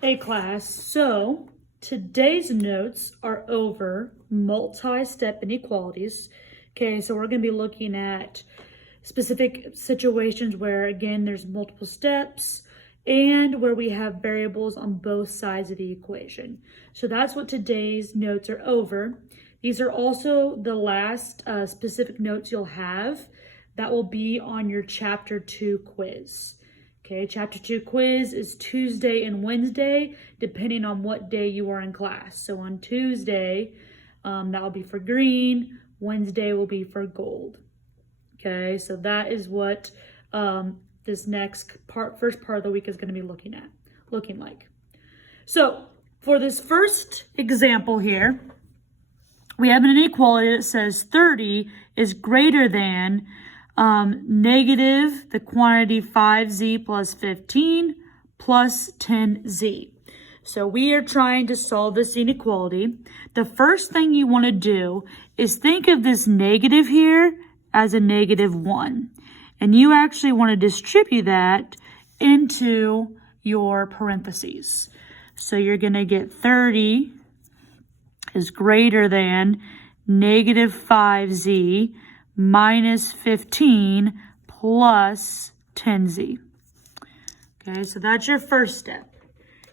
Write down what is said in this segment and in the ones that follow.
Hey class, so today's notes are over multi-step inequalities. Okay, so we're going to be looking at specific situations where, again, there's multiple steps and where we have variables on both sides of the equation. So that's what today's notes are over. These are also the last specific notes you'll have that will be on your Chapter 2 quiz. Okay, Chapter 2 quiz is Tuesday and Wednesday, depending on what day you are in class. So on Tuesday, that will be for green. Wednesday will be for gold. Okay, so that is what this first part of the week is going to be looking like. So for this first example here, we have an inequality that says 30 is greater than negative the quantity 5z plus 15 plus 10z. So we are trying to solve this inequality. The first thing you want to do is think of this negative here as a -1. And you actually want to distribute that into your parentheses. So you're going to get 30 is greater than negative 5z minus 15 plus 10z. Okay, so that's your first step.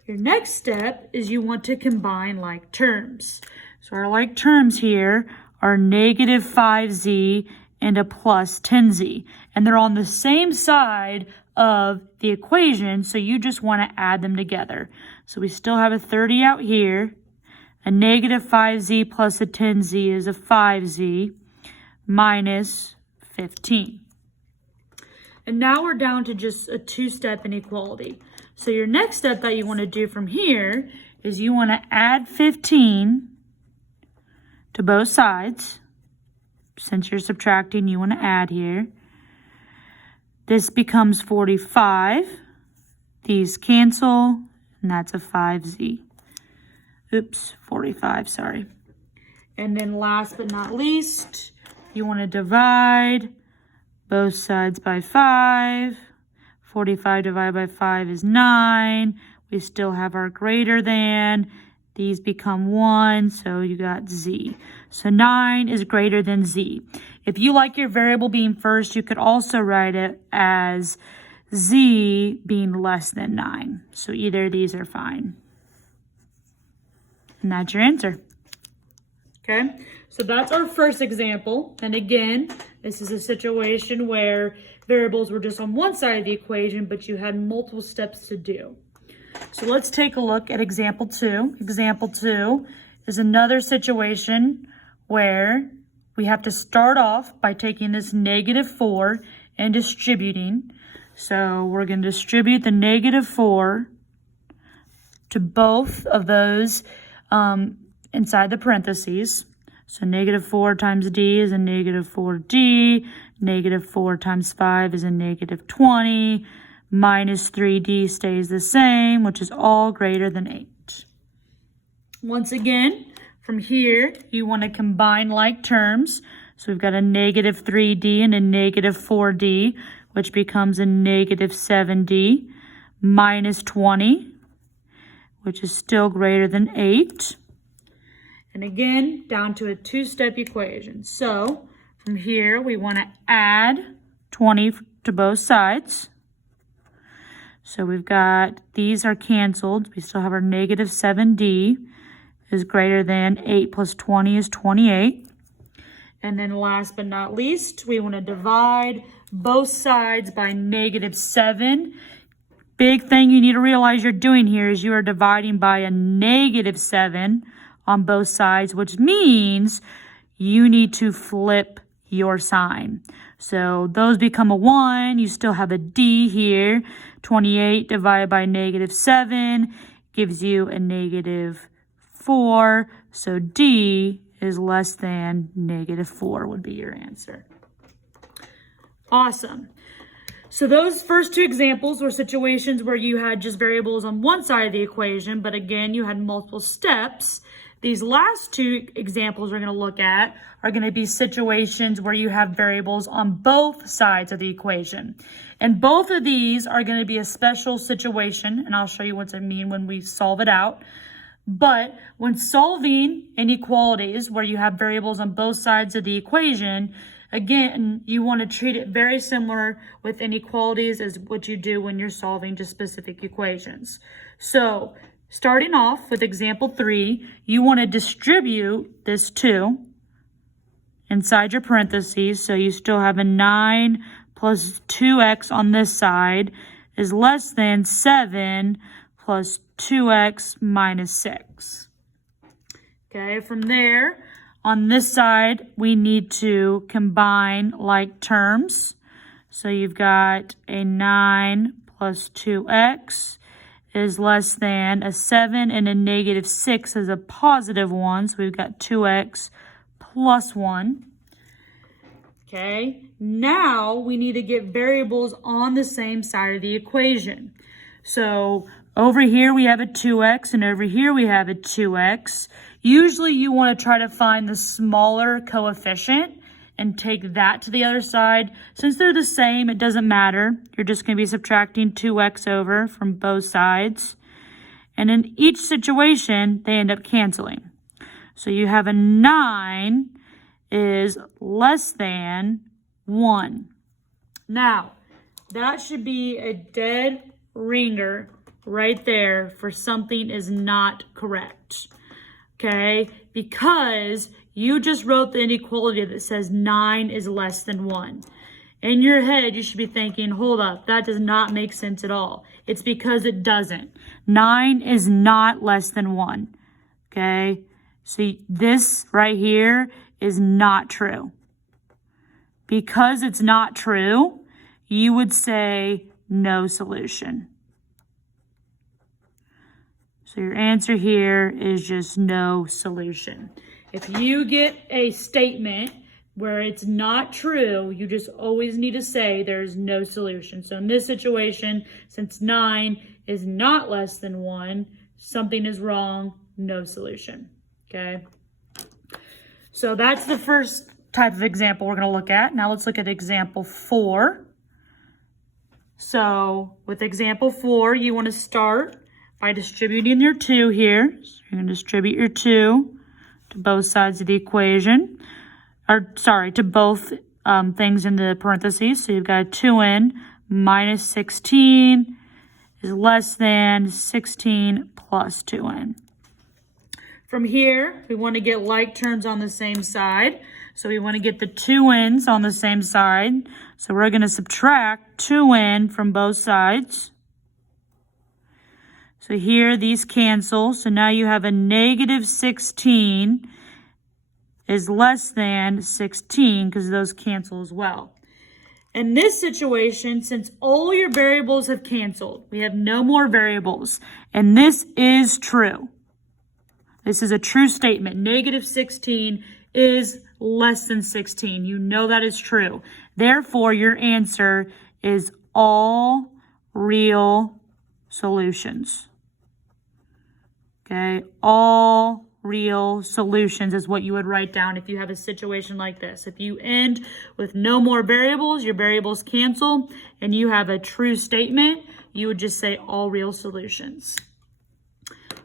Your next step is you want to combine like terms. So our like terms here are negative 5z and a plus 10z. And they're on the same side of the equation, so you just want to add them together. So we still have a 30 out here. A negative 5z plus a 10z is a 5z minus 15. And now we're down to just a two-step inequality. So your next step that you want to do from here is you want to add 15 to both sides. Since you're subtracting, you want to add here. This becomes 45. These cancel, and that's a 5z. Oops, 45, sorry. And then last but not least, you want to divide both sides by 5. 45 divided by 5 is 9. We still have our greater than. These become 1, so you got z. So 9 is greater than z. If you like your variable being first, you could also write it as z being less than 9. So either of these are fine. And that's your answer. Okay, so that's our first example. And again, this is a situation where variables were just on one side of the equation, but you had multiple steps to do. So let's take a look at example 2. Example 2 is another situation where we have to start off by taking this -4 and distributing. So we're going to distribute the -4 to both of those inside the parentheses. So -4 times d is a -4d. -4 times 5 is a -20. Minus 3d stays the same, which is all greater than 8. Once again, from here, you want to combine like terms. So we've got a -3d and a -4d, which becomes a -7d, minus 20, which is still greater than 8. And again, down to a two-step equation. So from here, we want to add 20 to both sides. So we've got, these are canceled. We still have our -7d is greater than 8 plus 20 is 28. And then last but not least, we want to divide both sides by -7. Big thing you need to realize you're doing here is you are dividing by a -7 on both sides, which means you need to flip your sign. So those become a 1. You still have a d here. 28 divided by -7 gives you a -4. So d is less than -4 would be your answer. Awesome. So those first two examples were situations where you had just variables on one side of the equation, but again, you had multiple steps. These last two examples we're going to look at are going to be situations where you have variables on both sides of the equation. And both of these are going to be a special situation, and I'll show you what I mean when we solve it out. But when solving inequalities where you have variables on both sides of the equation, again, you want to treat it very similar with inequalities as what you do when you're solving just specific equations. So starting off with example 3, you want to distribute this 2 inside your parentheses. So you still have a 9 plus 2x on this side is less than 7 plus 2x minus 6. Okay, from there, on this side, we need to combine like terms. So you've got a 9 plus 2x is less than a 7, and a negative 6 is a positive 1. So we've got 2x plus 1. Okay, now we need to get variables on the same side of the equation. So over here we have a 2x, and over here we have a 2x. Usually you want to try to find the smaller coefficient and take that to the other side. Since they're the same, it doesn't matter. You're just going to be subtracting 2x over from both sides. And in each situation, they end up canceling. So you have a 9 is less than 1. Now, that should be a dead ringer right there for something is not correct. Okay, because you just wrote the inequality that says 9 is less than 1. In your head, you should be thinking, hold up, that does not make sense at all. It's because it doesn't. 9 is not less than 1. Okay, so this right here is not true. Because it's not true, you would say no solution. So your answer here is just no solution. If you get a statement where it's not true, you just always need to say there's no solution. So in this situation, since 9 is not less than 1, something is wrong, no solution. Okay? So that's the first type of example we're going to look at. Now let's look at example 4. So with example 4, you want to start by distributing your 2 here. So you're going to distribute your 2 to both sides of the equation. Or, sorry, to both things in the parentheses. So you've got a 2n minus 16 is less than 16 plus 2n. From here, we want to get like terms on the same side. So we want to get the 2n's on the same side. So we're going to subtract 2n from both sides. So here, these cancel. So now you have a negative 16 is less than 16 because those cancel as well. In this situation, since all your variables have canceled, we have no more variables. And this is true. This is a true statement. Negative 16 is less than 16. You know that is true. Therefore, your answer is all real solutions. Okay, all real solutions is what you would write down if you have a situation like this. If you end with no more variables, your variables cancel, and you have a true statement, you would just say all real solutions.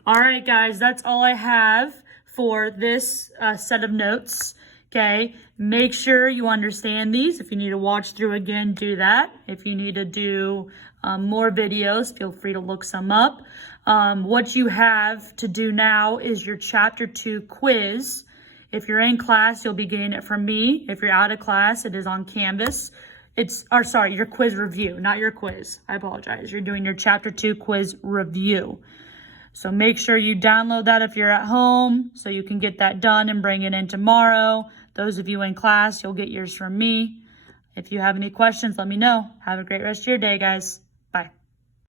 All right, guys, that's all I have for this set of notes. Okay, make sure you understand these. If you need to watch through again, do that. If you need to do more videos, feel free to look some up. What you have to do now is your Chapter 2 quiz. If you're in class, you'll be getting it from me. If you're out of class, it is on Canvas. Your quiz review, not your quiz. I apologize. You're doing your Chapter 2 quiz review. So make sure you download that if you're at home so you can get that done and bring it in tomorrow. Those of you in class, you'll get yours from me. If you have any questions, let me know. Have a great rest of your day, guys. Bye.